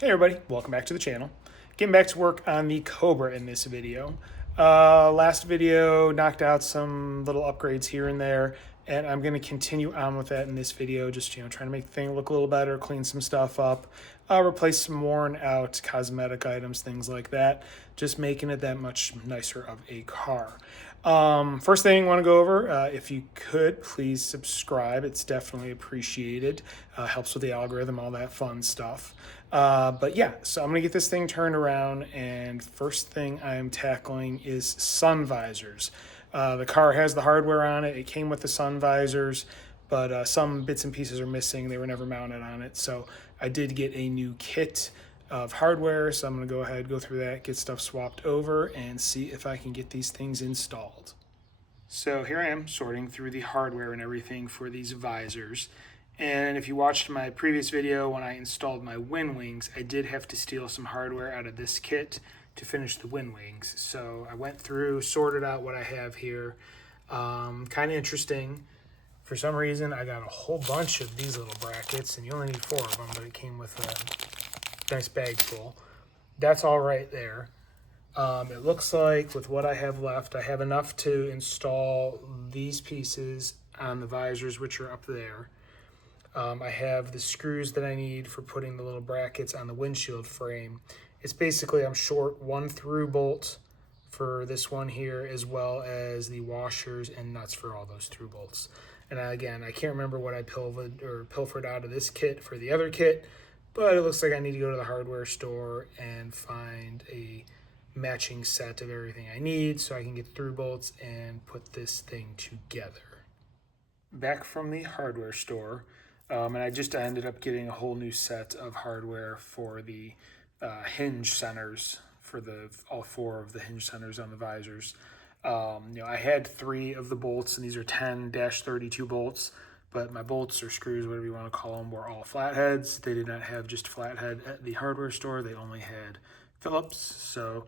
Hey everybody, welcome back to the channel. Getting back to work on the Cobra in this video. Last video knocked out some little upgrades here and there, and I'm going to continue on with that in this video, just trying to make the thing look a little better, clean some stuff up, replace some worn out cosmetic items, things like that, just making it that much nicer of a car. First thing I want to go over, if you could, please subscribe. It's definitely appreciated. Helps with the algorithm, all that fun stuff. But yeah, so I'm going to get this thing turned around, and first thing I'm tackling is sun visors. The car has the hardware on it. It came with the sun visors, but some bits and pieces are missing. They were never mounted on it. So I did get a new kit of hardware, so I'm going to go ahead, go through that, get stuff swapped over, and see if I can get these things installed. So here I am sorting through the hardware and everything for these visors. And if you watched my previous video when I installed my wind wings, I did have to steal some hardware out of this kit to finish the wind wings. So I went through, sorted out what I have here. Kind of interesting. For some reason, I got a whole bunch of these little brackets, and you only need 4 of them, but it came with a nice bag full. That's all right there. It looks like with what I have left, I have enough to install these pieces on the visors, which are up there. I have the screws that I need for putting the little brackets on the windshield frame. It's basically, I'm short 1 through bolt for this one here, as well as the washers and nuts for all those through bolts. And again, I can't remember what I pilfered out of this kit for the other kit, but it looks like I need to go to the hardware store and find a matching set of everything I need so I can get through bolts and put this thing together. Back from the hardware store, and I just ended up getting a whole new set of hardware for the hinge centers, for all 4 of the hinge centers on the visors. I had 3 of the bolts, and these are 10-32 bolts, but my bolts or screws, whatever you want to call them, were all flatheads. They did not have just flathead at the hardware store. They only had Phillips. So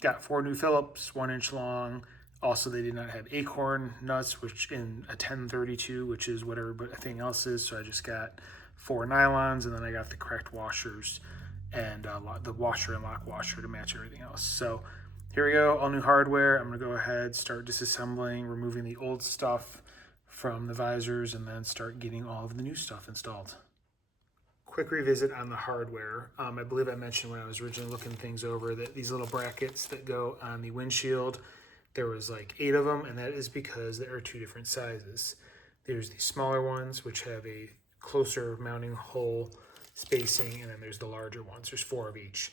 got 4 new Phillips, 1 inch long. Also, they did not have acorn nuts, which in a 1032, which is what everything else is. So I just got 4 nylons, and then I got the correct washers and the washer and lock washer to match everything else. So here we go, all new hardware. I'm gonna go ahead, start disassembling, removing the old stuff from the visors, and then start getting all of the new stuff installed. Quick revisit on the hardware. I believe I mentioned when I was originally looking things over that these little brackets that go on the windshield, there was like 8 of them, and that is because there are 2 different sizes. There's the smaller ones, which have a closer mounting hole spacing, and then there's the larger ones. There's 4 of each.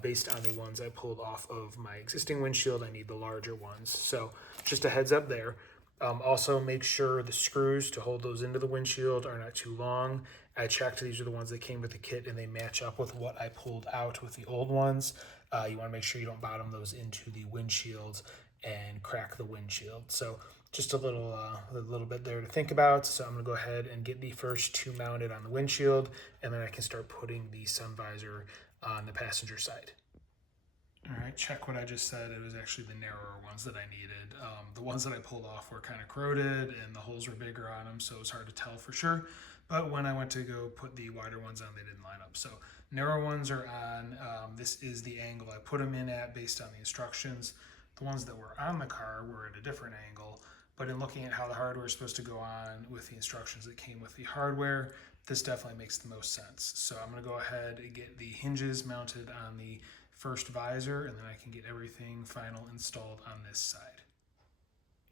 Based on the ones I pulled off of my existing windshield, I need the larger ones. So just a heads up there. Also, make sure the screws to hold those into the windshield are not too long. I checked, these are the ones that came with the kit, and they match up with what I pulled out with the old ones. You want to make sure you don't bottom those into the windshield and crack the windshield. So just a little bit there to think about. So I'm going to go ahead and get the first 2 mounted on the windshield, and then I can start putting the sun visor on the passenger side. All right, check what I just said. It was actually the narrower ones that I needed. The ones that I pulled off were kind of corroded, and the holes were bigger on them, so it was hard to tell for sure. But when I went to go put the wider ones on, they didn't line up. So narrow ones are on. This is the angle I put them in at based on the instructions. The ones that were on the car were at a different angle, but in looking at how the hardware is supposed to go on with the instructions that came with the hardware, this definitely makes the most sense. So I'm going to go ahead and get the hinges mounted on the first visor, and then I can get everything final installed on this side.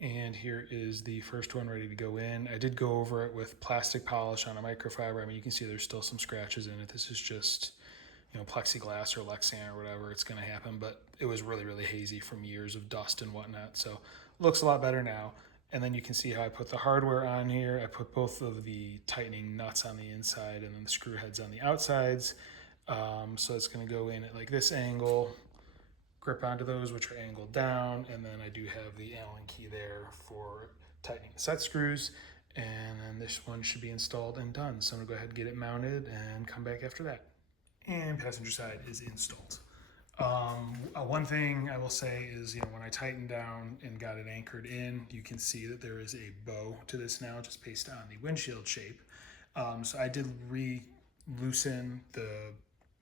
And here is the first one ready to go in. I did go over it with plastic polish on a microfiber. I mean, you can see there's still some scratches in it. This is just, plexiglass or Lexan or whatever. It's going to happen, but it was really, really hazy from years of dust and whatnot. So looks a lot better now. And then you can see how I put the hardware on here. I put both of the tightening nuts on the inside and then the screw heads on the outsides. So it's going to go in at like this angle, grip onto those, which are angled down, and then I do have the Allen key there for tightening the set screws, and then this one should be installed and done. So I'm gonna go ahead and get it mounted and come back after that. And passenger side is installed. One thing I will say is, when I tightened down and got it anchored in, you can see that there is a bow to this now, just based on the windshield shape. So I did loosen the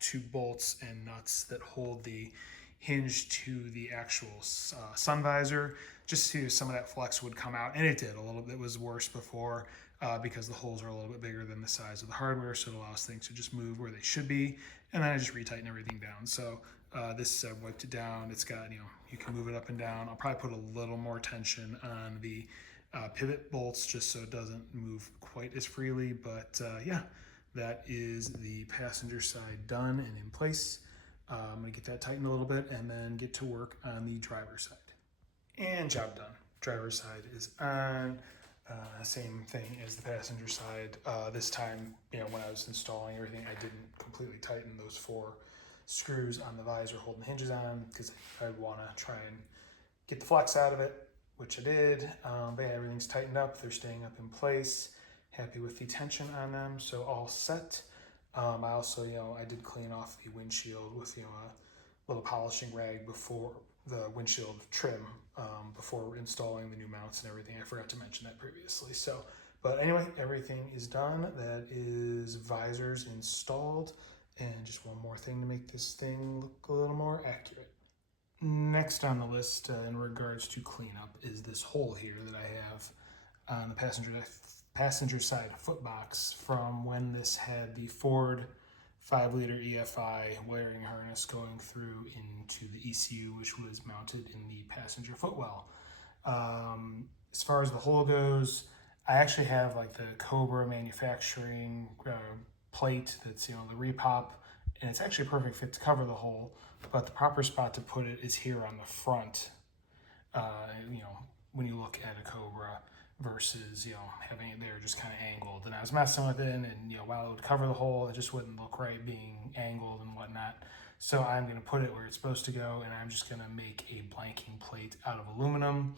two bolts and nuts that hold the hinge to the actual sun visor, just so some of that flex would come out. And it did a little bit. It was worse before because the holes are a little bit bigger than the size of the hardware, so it allows things to just move where they should be. And then I just retighten everything down. So this, I wiped it down. It's got, you can move it up and down. I'll probably put a little more tension on the pivot bolts just so it doesn't move quite as freely. But yeah, that is the passenger side done and in place. I'm gonna get that tightened a little bit and then get to work on the driver's side. And job done. Driver's side is on. Same thing as the passenger side. This time, when I was installing everything, I didn't completely tighten those 4 screws on the visor holding the hinges on because I want to try and get the flex out of it, which I did. But yeah, everything's tightened up. They're staying up in place. Happy with the tension on them, so all set. I also, I did clean off the windshield with, a little polishing rag before the windshield trim before installing the new mounts and everything. I forgot to mention that previously. So, but anyway, everything is done. That is visors installed, and just one more thing to make this thing look a little more accurate. Next on the list in regards to cleanup is this hole here that I have on the passenger side footbox from when this had the Ford 5-liter EFI wiring harness going through into the ECU, which was mounted in the passenger footwell. As far as the hole goes, I actually have like the Cobra manufacturing plate that's, the repop, and it's actually a perfect fit to cover the hole, but the proper spot to put it is here on the front, when you look at a Cobra versus, having it there just kind of angled. And I was messing with it, and, while it would cover the hole, it just wouldn't look right being angled and whatnot. So I'm going to put it where it's supposed to go, and I'm just going to make a blanking plate out of aluminum.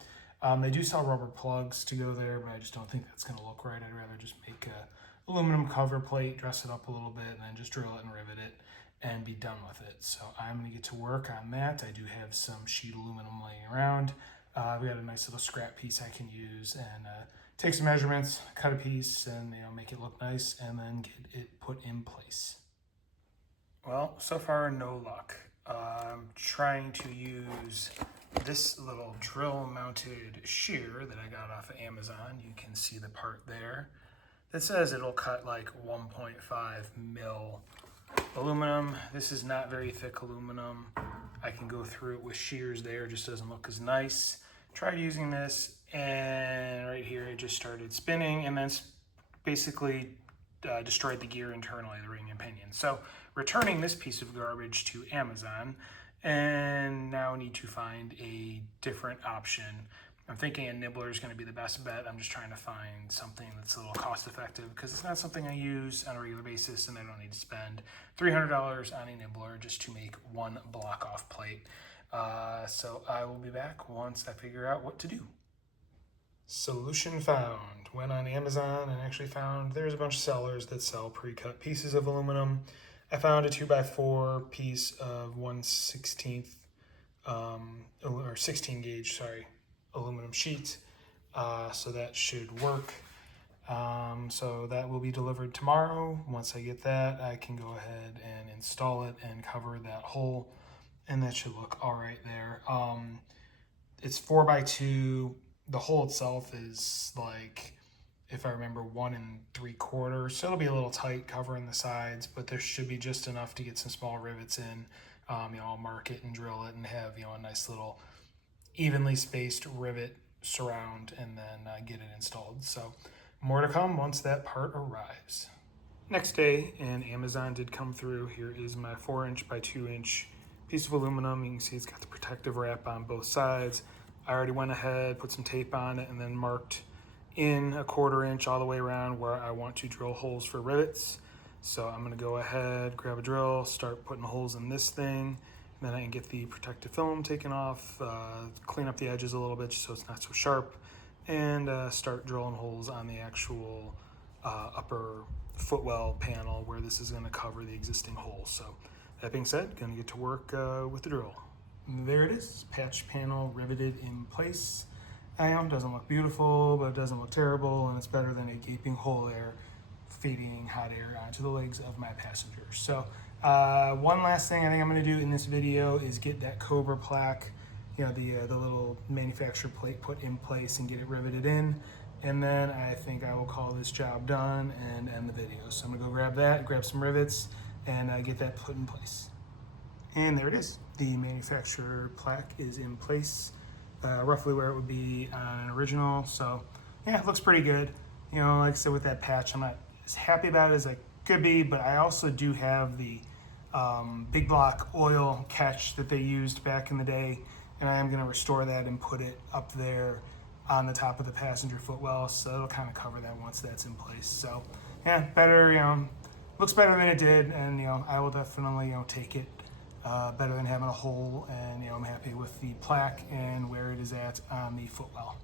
They do sell rubber plugs to go there, but I just don't think that's going to look right. I'd rather just make a aluminum cover plate, dress it up a little bit, and then just drill it and rivet it and be done with it. So I'm going to get to work on that. I do have some sheet aluminum laying around. We got a nice little scrap piece I can use, and take some measurements, cut a piece, and make it look nice, and then get it put in place. Well, so far no luck. I'm trying to use this little drill-mounted shear that I got off of Amazon. You can see the part there that says it'll cut like 1.5 mil aluminum. This is not very thick aluminum. I can go through it with shears there, it just doesn't look as nice. Tried using this, and right here it just started spinning, and then basically destroyed the gear internally, the ring and pinion. So returning this piece of garbage to Amazon, and now need to find a different option. I'm thinking a nibbler is going to be the best bet. I'm just trying to find something that's a little cost effective because it's not something I use on a regular basis, and I don't need to spend $300 on a nibbler just to make one block off plate. So I will be back once I figure out what to do. Solution found. Went on Amazon and actually found there's a bunch of sellers that sell pre-cut pieces of aluminum. I found a 2x4 piece of 1/16 or 16 gauge, sorry, aluminum sheet. So that should work. So that will be delivered tomorrow. Once I get that, I can go ahead and install it and cover that hole, and that should look all right there. It's 4x2. The hole itself is like, if I remember, 1 3/4. So it'll be a little tight covering the sides, but there should be just enough to get some small rivets in. I'll mark it and drill it and have, a nice little evenly spaced rivet surround, and then get it installed. So more to come once that part arrives. Next day, and Amazon did come through. Here is my 4" by 2" piece of aluminum. You can see it's got the protective wrap on both sides. I already went ahead, put some tape on it, and then marked in 1/4 inch all the way around where I want to drill holes for rivets. So I'm going to go ahead, grab a drill, start putting holes in this thing. Then I can get the protective film taken off, clean up the edges a little bit so it's not so sharp, and start drilling holes on the actual upper footwell panel where this is going to cover the existing hole. So that being said, going to get to work with the drill. There it is, patch panel riveted in place. Doesn't look beautiful, but it doesn't look terrible, and it's better than a gaping hole there feeding hot air onto the legs of my passengers. So One last thing I think I'm going to do in this video is get that Cobra plaque, you know, the little manufacturer plate put in place and get it riveted in. And then I think I will call this job done and end the video. So I'm going to go grab that, grab some rivets, and get that put in place. And there it is. The manufacturer plaque is in place, roughly where it would be on an original. So yeah, it looks pretty good. You know, like I said, with that patch, I'm not as happy about it as I could be, but I also do have the big block oil catch that they used back in the day, and I am going to restore that and put it up there on the top of the passenger footwell, so it'll kind of cover that once that's in place. So yeah, better, you know, looks better than it did, and you know, I will definitely, you know, take it. Better than having a hole, and you know, I'm happy with the plaque and where it is at on the footwell.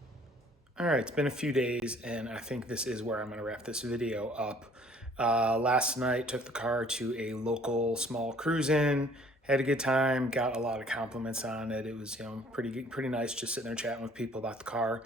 All right, it's been a few days, and I think this is where I'm going to wrap this video up. Last night, took the car to a local small cruise-in, had a good time, got a lot of compliments on it. It was, you know, pretty nice just sitting there chatting with people about the car.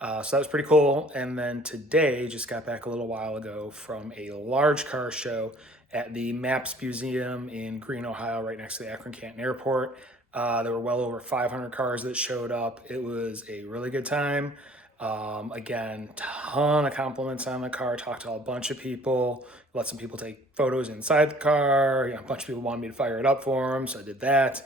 So that was pretty cool. And then today, just got back a little while ago from a large car show at the Maps Museum in Greene, Ohio, right next to the Akron-Canton Airport. There were well over 500 cars that showed up. It was a really good time. Again, ton of compliments on the car. Talked to a bunch of people. Let some people take photos inside the car. You know, a bunch of people wanted me to fire it up for them, so I did that.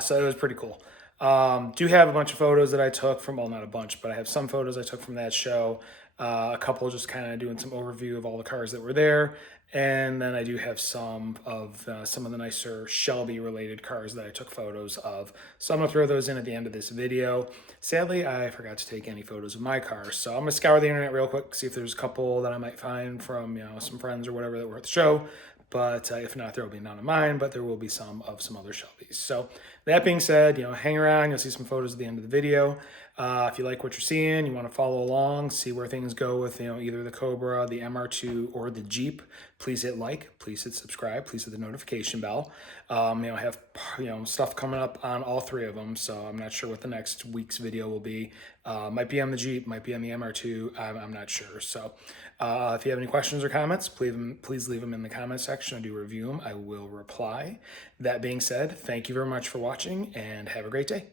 So it was pretty cool. Do have a bunch of photos that I took from, well, not a bunch, but I have some photos I took from that show. A couple just kind of doing some overview of all the cars that were there. And then I do have some of the nicer Shelby related cars that I took photos of. So I'm gonna throw those in at the end of this video. Sadly, I forgot to take any photos of my car. So I'm gonna scour the internet real quick, see if there's a couple that I might find from, you know, some friends or whatever that were at the show. But if not, there will be none of mine, but there will be some of some other Shelbys. So that being said, you know, hang around, you'll see some photos at the end of the video. If you like what you're seeing, you want to follow along, see where things go with, you know, either the Cobra, the MR2, or the Jeep, please hit like, please hit subscribe, please hit the notification bell. You know, I have, you know, stuff coming up on all three of them, so I'm not sure what the next week's video will be. Might be on the Jeep, might be on the MR2, I'm not sure. So if you have any questions or comments, please leave them in the comment section. I do review them, I will reply. That being said, thank you very much for watching, and have a great day.